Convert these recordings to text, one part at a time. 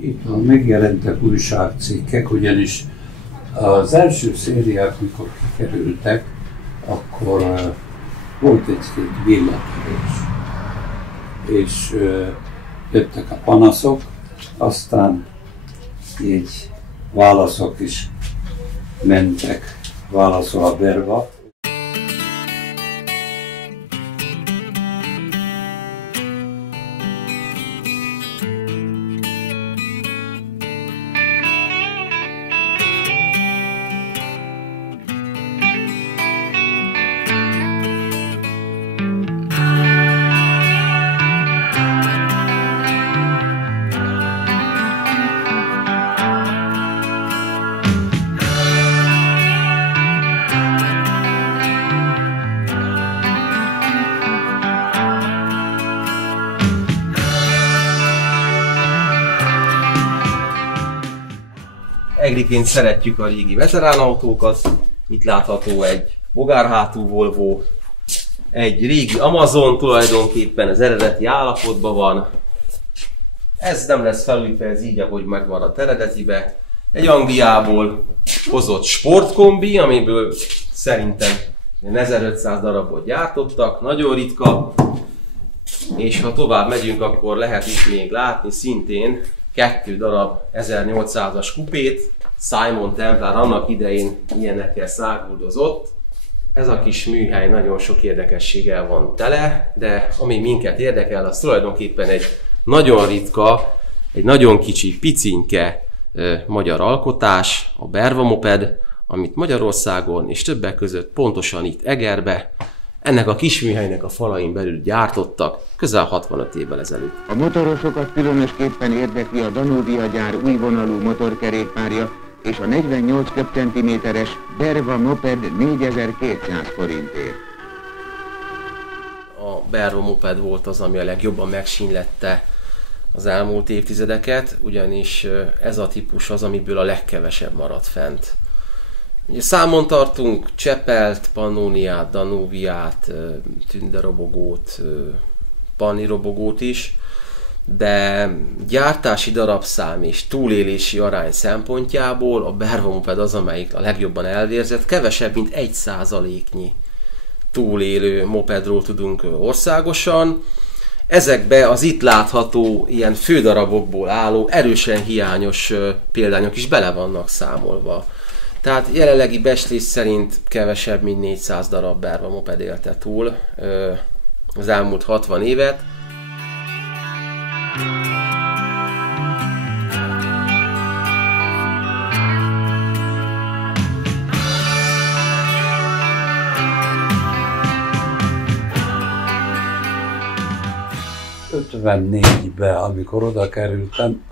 Itt megjelentek újságcikkek, ugyanis az első szériák, mikor kikerültek, akkor volt egy-két villatörés, és jöttek a panaszok, aztán így válaszok is mentek, válaszol a Berva. Egriként szeretjük a régi veteránautókat, itt látható egy bogárhátú Volvo, egy régi Amazon, tulajdonképpen az eredeti állapotban van. Ez nem lesz felújítva, ez így, ahogy megmaradt eredetibe. Egy Angliából hozott sportkombi, amiből szerintem 1500 darabot gyártottak, nagyon ritka. És ha tovább megyünk, akkor lehet itt még látni szintén 2 darab 1800-as kupét. Simon Templar annak idején ilyenekkel száguldozott. Ez a kis műhely nagyon sok érdekességgel van tele, de ami minket érdekel, az tulajdonképpen egy nagyon ritka, egy nagyon kicsi, picinke magyar alkotás, a Berva moped, amit Magyarországon és többek között pontosan itt Egerbe, ennek a kisműhelynek a falain belül gyártottak közel 65 évvel ezelőtt. A motorosokat különösképpen érdekli a Danubia gyár újvonalú motorkerékpárja és a 48 köbcentiméteres Berva moped 4200 forintért. A Berva moped volt az, ami a legjobban megsínlette az elmúlt évtizedeket, ugyanis ez a típus az, amiből a legkevesebb maradt fent. Ugye számon tartunk Csepelt, Pannoniát, Danubiát, tünderobogót, pannirobogót is, de gyártási darabszám és túlélési arány szempontjából a Berva moped az, amelyik a legjobban elvérzett, kevesebb mint 1%-nyi túlélő mopedról tudunk országosan. Ezekbe az itt látható ilyen fődarabokból álló, erősen hiányos példányok is bele vannak számolva. Tehát jelenlegi becslés szerint kevesebb mint 400 darab Berva moped élte túl az elmúlt 60 évet. Ben, amikor oda kerültem,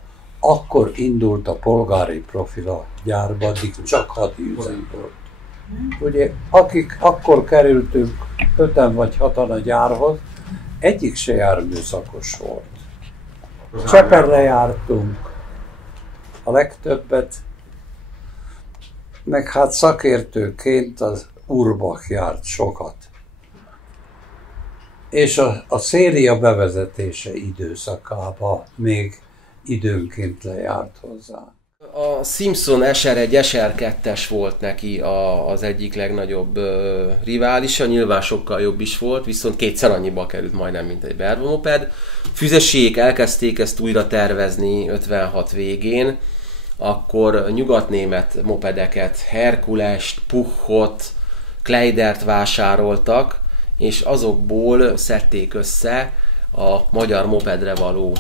akkor indult a polgári profil a gyárba, addig csak hadiüzem volt. Ugye, akik akkor kerültünk 5-en vagy 6-an a gyárhoz, egyik se járműszakos volt. Csepelre jártunk a legtöbbet, meg hát szakértőként az Urbach járt sokat. És a széria bevezetése időszakában még időnként lejárt hozzá. A Simpson SR1, SR2-es volt neki az egyik legnagyobb riválisa, nyilván sokkal jobb is volt, viszont 2-szer annyiba került majdnem, mint egy Berva moped. Füzesék elkezdték ezt újra tervezni 56 végén, akkor nyugatnémet mopedeket, Herkulest, Puchot, Kleidert vásároltak, és azokból szedték össze a magyar mopedre való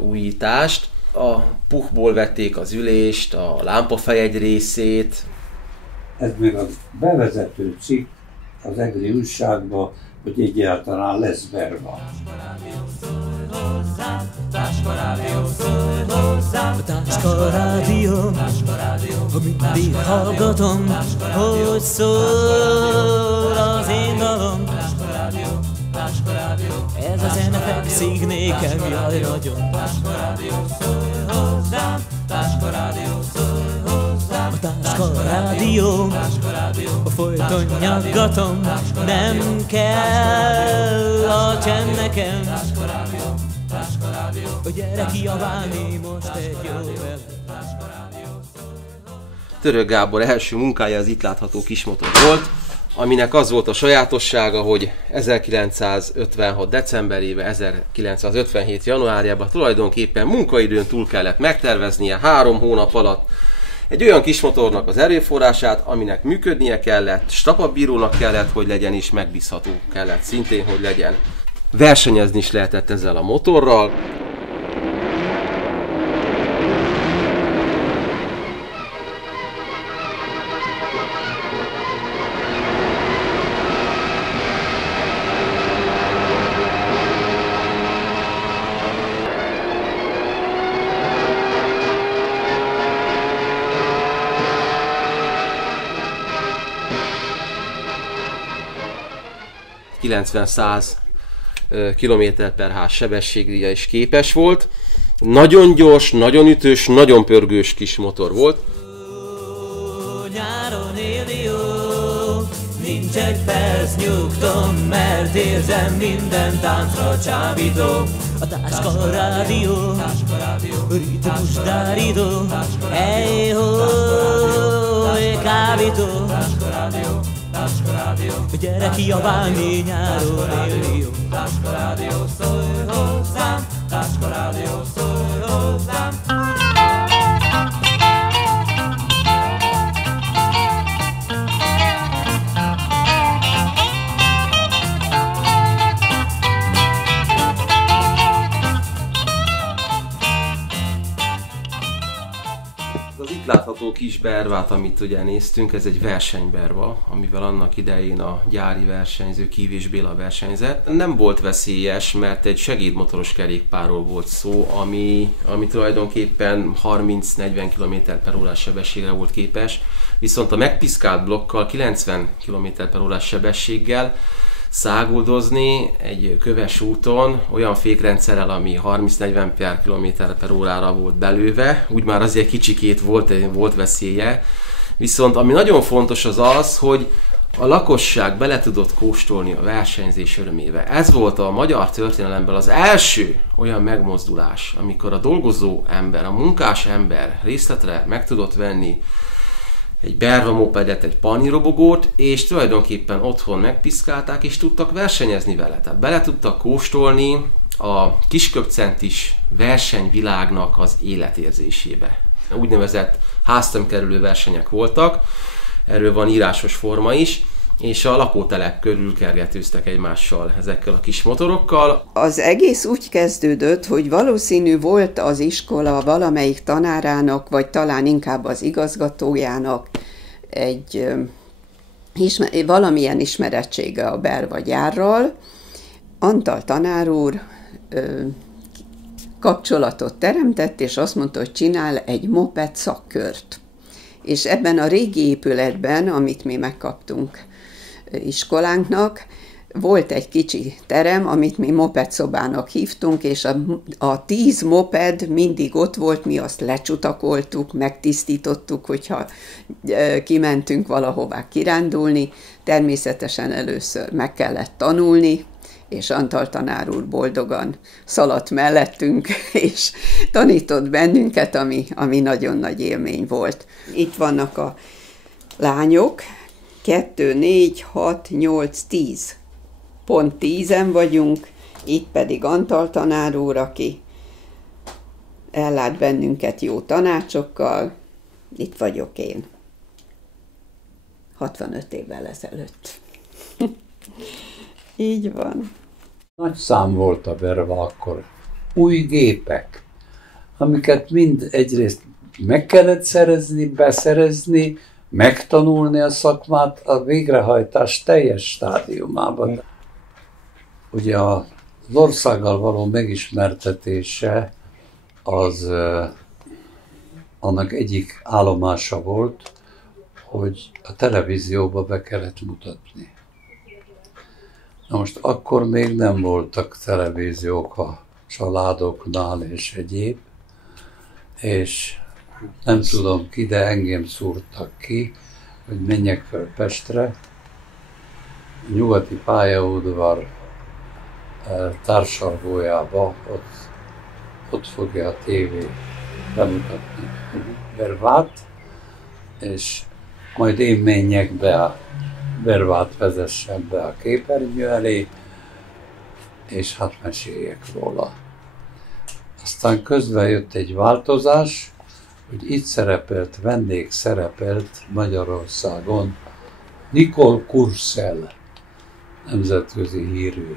újítást. A Puchból vették az ülést, a lámpafej egy részét. Ez még a bevezető cikk az egri újságban, hogy egyáltalán lesz Berva. Táska rádió, ha mindig hallgatom, hogy szól az én dalom. Ez a zene fekszik nékem, jaj nagyon. A Táska rádió, a folyton nyaggatom, nem kell a csend nekem. Hogy gyere kiabálni most egy jóvel. Török Gábor első munkája az itt látható kismotor volt, aminek az volt a sajátossága, hogy 1956. decemberébe, 1957. januárjában tulajdonképpen munkaidőn túl kellett megterveznie 3 hónap alatt egy olyan kismotornak az erőforrását, aminek működnie kellett, strapabírónak kellett, hogy legyen, és megbízható kellett szintén, hogy legyen. Versenyezni is lehetett ezzel a motorral. ...90-100 km/h sebességre is képes volt. Nagyon gyors, nagyon ütős, nagyon pörgős kis motor volt. Nyáron élni jó, nincs egy perc nyugtom, mert érzem minden táncra csábító. A Táska Rádió, ritmus dárító, hey-ho, kábító. Gyere kiabálni nyáron élni jó. Táska Rádió, szólj hozzám, Táska Rádió, szólj hozzám. Az itt látható kis bervát, amit ugye néztünk, ez egy versenyberva, amivel annak idején a gyári versenyző Kívés Béla versenyzett. Nem volt veszélyes, mert egy segédmotoros kerékpárról volt szó, ami tulajdonképpen 30-40 km/h sebességre volt képes, viszont a megpiszkált blokkal 90 km/h sebességgel száguldozni egy köves úton olyan fékrendszerrel, ami 30-40 km/h volt belőve, úgy már azért kicsikét volt veszélye. Viszont ami nagyon fontos az az, hogy a lakosság bele tudott kóstolni a versenyzés örömébe. Ez volt a magyar történelemben az első olyan megmozdulás, amikor a dolgozó ember, a munkás ember részletre meg tudott venni egy berva mopedet, egy panírobogót, és tulajdonképpen otthon megpiszkálták, és tudtak versenyezni vele. Tehát bele tudtak kóstolni a kisköpcentis versenyvilágnak az életérzésébe. Úgynevezett háztömkerülő versenyek voltak, erről van írásos forma is, és a lakótelep körül kergetőztek egymással ezekkel a kis motorokkal. Az egész úgy kezdődött, hogy valószínű volt az iskola valamelyik tanárának, vagy talán inkább az igazgatójának valamilyen ismerettsége a berva gyárral. Antal tanár úr kapcsolatot teremtett, és azt mondta, hogy csinál egy moped szakkört. És ebben a régi épületben, amit mi megkaptunk iskolánknak, volt egy kicsi terem, amit mi mopedszobának hívtunk, és a 10 moped mindig ott volt, mi azt lecsutakoltuk, megtisztítottuk, hogyha kimentünk valahová kirándulni. Természetesen először meg kellett tanulni, és Antal tanár úr boldogan szaladt mellettünk, és tanított bennünket, ami nagyon nagy élmény volt. Itt vannak a lányok, 2, 4, 6, 8, 10. Pont 10-en vagyunk, itt pedig Antal tanár úr, aki ellát bennünket jó tanácsokkal. Itt vagyok én. 65 évvel ezelőtt. Így van. Nagy szám volt a berva akkor. Új gépek, amiket mind egyrészt meg kellett szerezni, beszerezni, megtanulni a szakmát a végrehajtás teljes stádiumában. Ugye az országgal való megismertetése az annak egyik állomása volt, hogy a televízióba be kellett mutatni. Na most akkor még nem voltak televíziók a családoknál és egyéb, és nem tudom ki, de engem szúrtak ki, hogy menjek fel Pestre. A Nyugati pályaudvar társalgójába, ott ott fogja a tévé bemutatni Vervát, és majd én menjek be a Vervát vezessen be a képernyő elé, és hát meséljek róla. Aztán közben jött egy változás, hogy itt vendég szerepelt Magyarországon Nicole Kurcel, nemzetközi hírű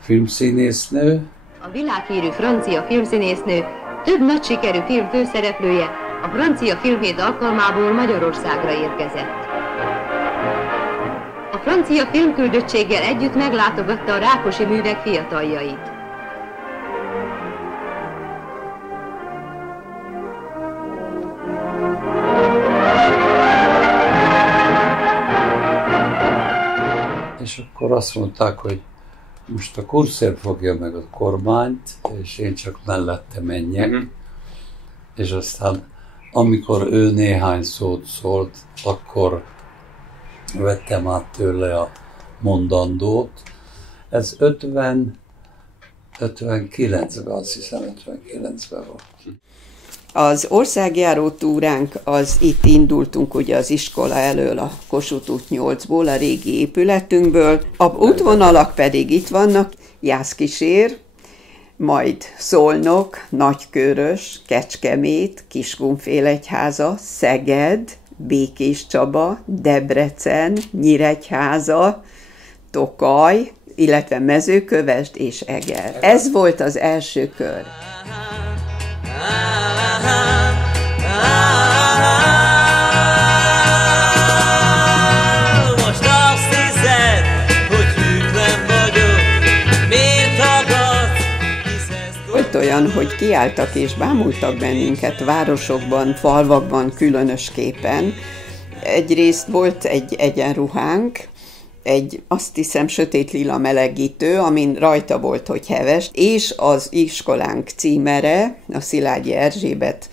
filmszínésznő. A világhírű francia filmszínésznő, több nagy sikerű film főszereplője a francia filmhét alkalmából Magyarországra érkezett. A francia filmküldöttséggel együtt meglátogatta a Rákosi művek fiataljait. És akkor azt mondták, hogy most a Kurcel fogja meg a kormányt, és én csak mellette menjek. És aztán, amikor ő néhány szót szólt, akkor vettem át tőle a mondandót. Ez 59-ben, azt hiszem 59-ben volt. Az országjáró túránk, az itt indultunk ugye az iskola elől, a Kossuth út 8-ból, a régi épületünkből. A útvonalak pedig itt vannak, Jászkísér, majd Szolnok, Nagykőrös, Kecskemét, Kiskunfélegyháza, Szeged, Békéscsaba, Debrecen, Nyíregyháza, Tokaj, illetve Mezőkövesd és Eger. Ez volt az első kör. Most azt hiszed, hogy hűtlen vagyok, miért tagadsz? Volt olyan, hogy kiálltak és bámultak bennünket városokban, falvakban különösképpen. Egyrészt volt egy egyenruhánk, egy, azt hiszem, sötét lila melegítő, amin rajta volt, hogy heves, és az iskolánk címere, a Szilágyi Erzsébet,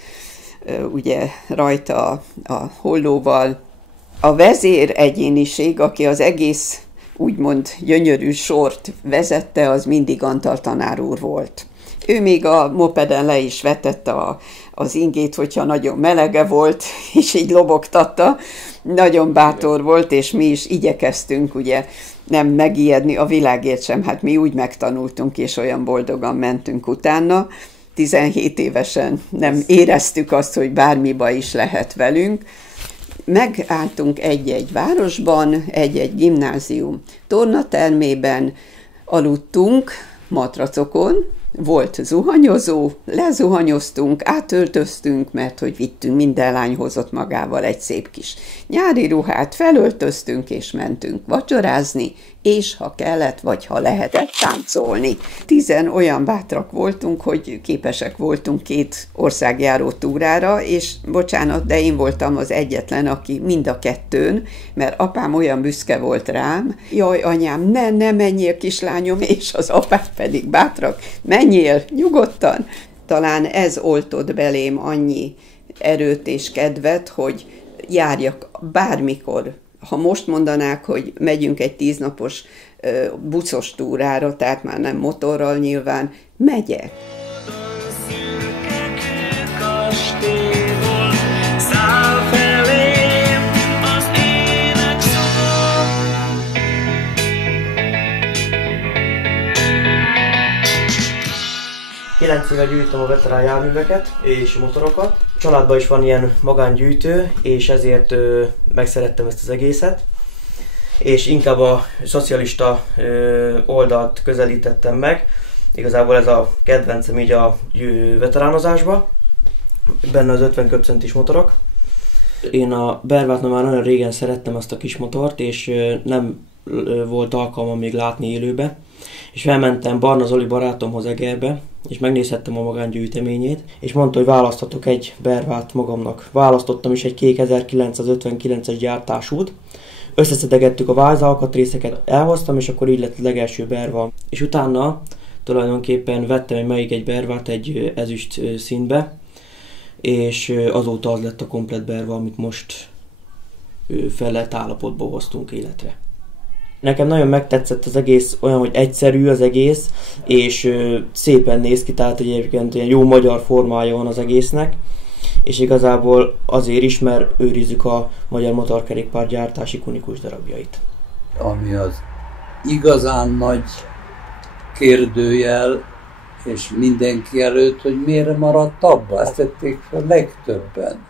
ugye rajta a hollóval. A vezér egyéniség, aki az egész úgymond gyönyörű sort vezette, az mindig Antal tanár úr volt. Ő még a mopeden le is vetette az ingét, hogyha nagyon melege volt, és így lobogtatta. Nagyon bátor volt, és mi is igyekeztünk ugye nem megijedni a világért sem. Hát mi úgy megtanultunk, és olyan boldogan mentünk utána. 17 évesen nem éreztük azt, hogy bármi baj is lehet velünk. Megálltunk egy-egy városban, egy-egy gimnázium tornatermében, aludtunk matracokon, volt zuhanyozó, lezuhanyoztunk, átöltöztünk, mert hogy vittünk, minden lány hozott magával egy szép kis nyári ruhát, felöltöztünk és mentünk vacsorázni, és ha kellett, vagy ha lehetett táncolni. 10 olyan bátrak voltunk, hogy képesek voltunk 2 országjáró túrára, és bocsánat, de én voltam az egyetlen, aki mind a 2-n, mert apám olyan büszke volt rám, jaj anyám, ne menjél kislányom, és az apák pedig bátrak, menjél nyugodtan. Talán ez oltott belém annyi erőt és kedvet, hogy járjak bármikor. Ha most mondanák, hogy megyünk egy 10 napos buszos túrára, tehát már nem motorral nyilván, megyek. Kilenc éve gyűjtöm a veterán járműveket és motorokat. A családban is van ilyen magángyűjtő, és ezért megszerettem ezt az egészet. És inkább a szocialista oldalt közelítettem meg. Igazából ez a kedvencem így a veteránozásba. Benne az 50 köbcentis motorok. Én a Bervátnál már nagyon régen szerettem azt a kis motort, és nem volt alkalmam még látni élőbe. És felmentem Barna Zoli barátomhoz Egerbe, és megnézhettem a magángyűjteményét, és mondta, hogy választhatok egy Bervát magamnak. Választottam is egy kék 1959-es gyártásút. Összeszedegettük a vázalkatrészeket, elhoztam, és akkor így lett a legelső Berva. És utána tulajdonképpen vettem egy Bervát egy ezüst színbe, és azóta az lett a komplett Berva, amit most fel lett állapotba hoztunk életre. Nekem nagyon megtetszett az egész, olyan, hogy egyszerű az egész, és szépen néz ki, tehát egyébként ilyen jó magyar formája van az egésznek, és igazából azért is, mert őrizzük a magyar motorkerékpár gyártás ikonikus darabjait. Ami az igazán nagy kérdőjel, és mindenki előtt, hogy miért maradt abba. Ezt tették fel legtöbben.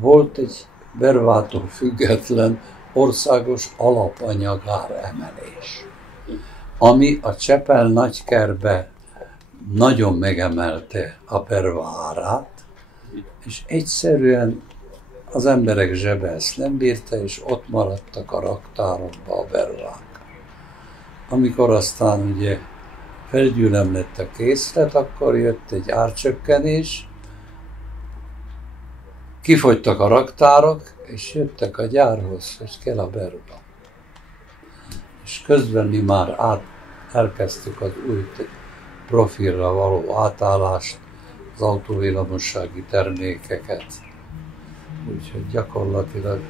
Volt egy Bervától független országos alapanyagár emelés, ami a Csepel Nagykerbe nagyon megemelte a Berva árát, és egyszerűen az emberek zsebe ezt nem bírta, és ott maradtak a raktárokba a bervák. Amikor aztán ugye felgyűlömlett a készlet, akkor jött egy árcsökkenés, kifogytak a raktárok, és jöttek a gyárhoz, hogy kell a berva. És közben mi már elkezdtük az új profilra való átállást, az autóvillamossági termékeket. Úgyhogy gyakorlatilag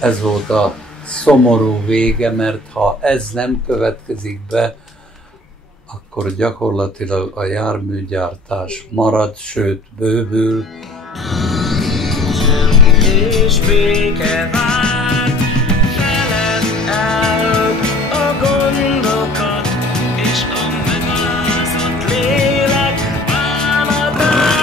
ez volt a szomorú vége, mert ha ez nem következik be, akkor gyakorlatilag a járműgyártás marad, sőt bővül. És béke várt, feled el a gondokat, és a megvázott lélek vállad rá.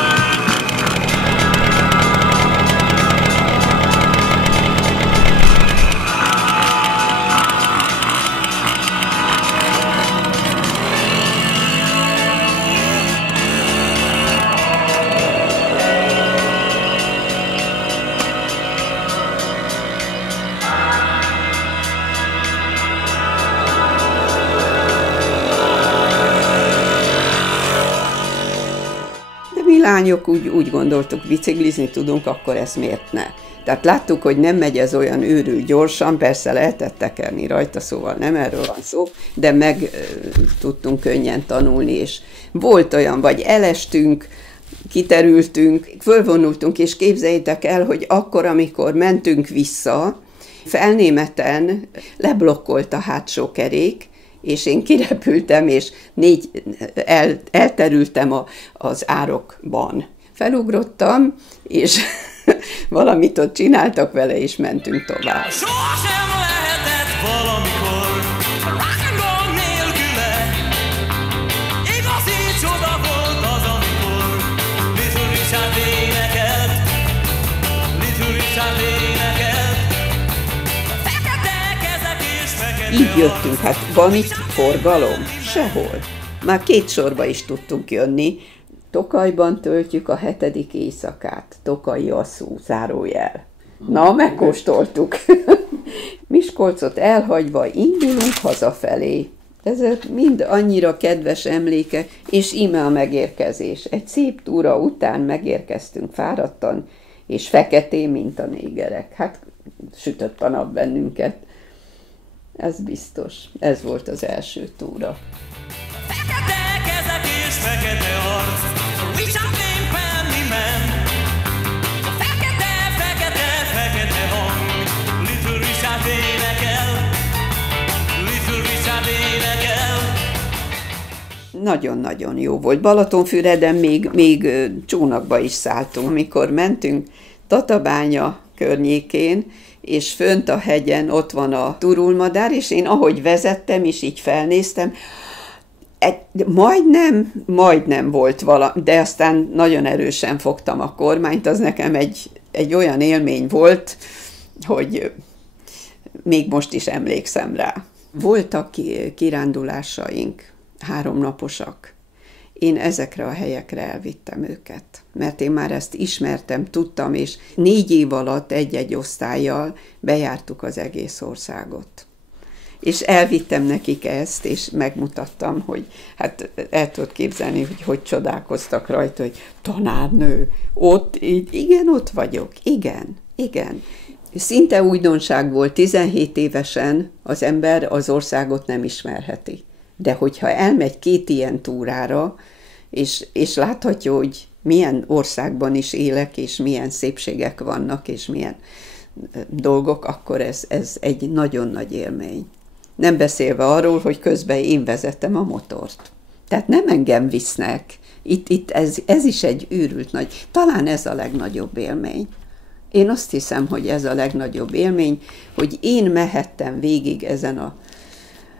Lányok úgy gondoltuk, biciklizni tudunk, akkor ezt miért ne? Tehát láttuk, hogy nem megy ez olyan őrült gyorsan, persze lehetett tekerni rajta, szóval nem erről van szó, de meg tudtunk könnyen tanulni, és volt olyan, vagy elestünk, kiterültünk, fölvonultunk, és képzeljétek el, hogy akkor, amikor mentünk vissza, Felnémeten leblokkolt a hátsó kerék, és én kirepültem, és elterültem az árokban. Felugrottam, és valamit ott csináltak vele, és mentünk tovább. Sohasem lehetett valamikor rock'n'roll nélküle. Igazi csoda volt az, amikor Little Richard énekelt, Little Richard énekelt. Fekete kezek és fekete. Így jöttünk, hát van itt forgalom? Sehol. Már 2 sorba is tudtunk jönni. Tokajban töltjük a 7. éjszakát. Tokai asszú, zárójel. Na, megkóstoltuk. Miskolcot elhagyva indulunk hazafelé. Ezek mind annyira kedves emlékek, és íme a megérkezés. Egy szép túra után megérkeztünk fáradtan, és feketén, mint a négerek. Hát sütött a nap bennünket. Ez biztos. Ez volt az első túra. Fekete kezek és fekete arc, Richard Penny Man. Fekete, fekete, fekete hang, Little Richard énekel, Little Richard énekel. Nagyon-nagyon jó volt. Balatonfüreden még csónakba is szálltunk. Amikor mentünk Tatabánya környékén, és fönt a hegyen ott van a turulmadár, és én ahogy vezettem, és így felnéztem, majdnem volt valami, de aztán nagyon erősen fogtam a kormányt, az nekem egy olyan élmény volt, hogy még most is emlékszem rá. Voltak kirándulásaink, 3 naposak. Én ezekre a helyekre elvittem őket, mert én már ezt ismertem, tudtam, és 4 év alatt egy-egy osztállyal bejártuk az egész országot. És elvittem nekik ezt, és megmutattam, hogy hát el tudod képzelni, hogy csodálkoztak rajta, hogy tanárnő, ott, így, igen, ott vagyok, igen. Szinte újdonság volt, 17 évesen az ember az országot nem ismerheti. De hogyha elmegy 2 ilyen túrára, és láthatja, hogy milyen országban is élek, és milyen szépségek vannak, és milyen dolgok, akkor ez egy nagyon nagy élmény. Nem beszélve arról, hogy közben én vezetem a motort. Tehát nem engem visznek. Itt ez is egy őrült nagy, talán ez a legnagyobb élmény. Én azt hiszem, hogy ez a legnagyobb élmény, hogy én mehettem végig ezen a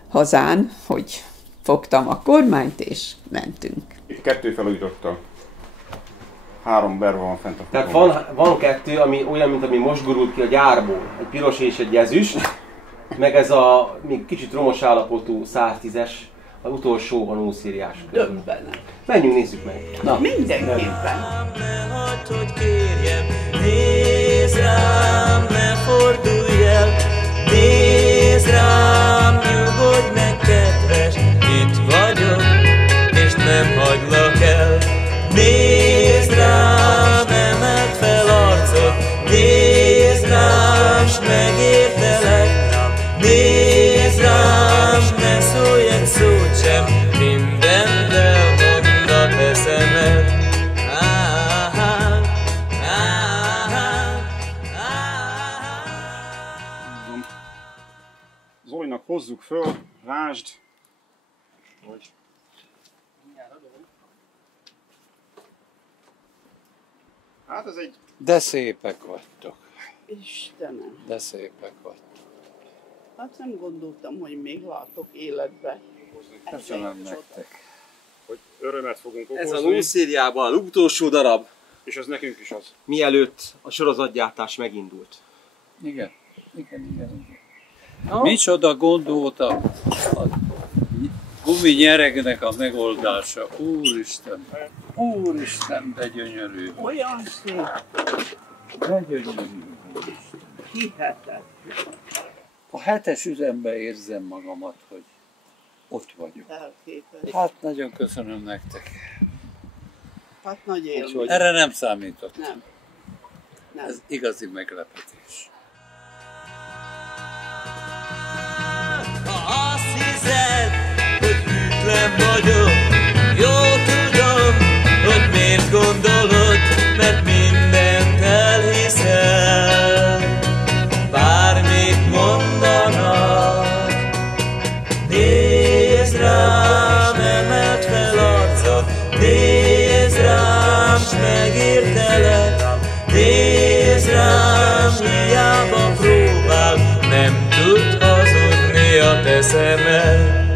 hazán, hogy fogtam a kormányt, és mentünk. Itt 2 felújította. 3 berva van fent a Tehát van 2, ami olyan, mint ami most gurult ki a gyárból. Egy piros és egy ezüst, meg ez a még kicsit romos állapotú 110-es, az utolsó a nószériás közül. Döbbenet. Menjünk, nézzük meg. Na, mindenképpen. Ne hagyd, hogy kérjem, nézd rám, ne fordulj el, nézd rám, nyugodj meg, kedves, itt vagyok, és nem hagylak el. Nézd rám, emeld fel arcod, nézd rám, s megértelek. Nézd rám, ne szólj egy szót sem, mindent elmond a te szemed. Zolinak hozzuk föl, rásd, hogy... Hát ez egy... De szépek vagytok. Istenem, De szépek vagytok. hát nem gondoltam, hogy még látok életbe. Köszönöm nektek. hogy örömet fogunk okozni. Ez a nószériában az utolsó darab, És ez nekünk is az. mielőtt a sorozatgyártás megindult. Igen. Micsoda gond volt a gumi nyeregnek a megoldása. Úristen, de gyönyörű. Olyan szép, De gyönyörű. hihetetlen. A 7-es üzemben érzem magamat, hogy ott vagyok. Elképesztő. Hát nagyon köszönöm nektek. Hát nagy élmény. Erre nem számított. Nem. Nem. Ez igazi meglepetés. Ha azt hiszed, hogy hűtlen vagyok, jó tudom, hogy miért gondolod, mert mindent elhiszel. Bármit mondanak, nézd rám, emeld fel arcod, nézd rám, s megértelek. Nézd rám, hiába próbál, nem tud hazudni a te szemed.